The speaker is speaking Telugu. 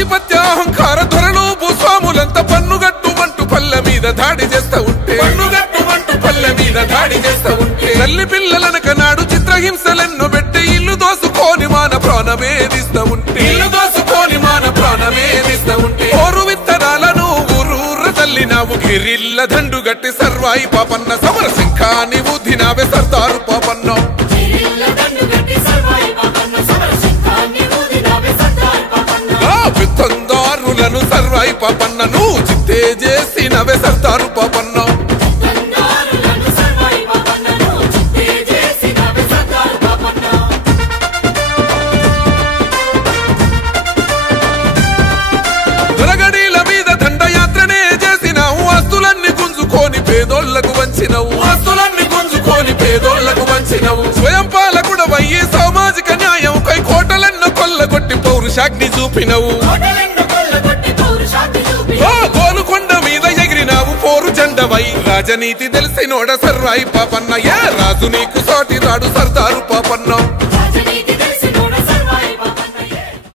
ఆధిపత్య అహంకార ధరలు భూస్వాములంతా పన్నుగట్టుమంటూ పల్లె మీద దాడి చేస్తా ఉంటే తల్లి పిల్లలనక నాడు చిత్రహింసలెన్నో పెట్టి ఇల్లు దోసుకొని మాన ప్రాణమేదిస్తా ఉంటే ఓరు విత్తనాలను ఊరూర తల్లినావు గిరిల్ల దండు గట్టి సర్వాయి పాపన్న సమర శంఖాన్ని ఊదినావే సర్దారు పాపన్న విత్తందారులను సర్వాయి పాపన్న నువ్వు చిత్తే చేసినవే సర్దారు పాపన్న స్వయం పాలకుడవయ్యి సామాజిక న్యాయం కై కోటలెన్నో కొల్లగొట్టి పౌరుషాగ్ని చూపినవు గోలుకొండ మీద ఎగిరినావు పోరు జెండవై రాజనీతి తెలిసినోడ సర్వాయి పాపన్న ఏ రాజు నీకు సాటి రాడు సర్దారు పాపన్న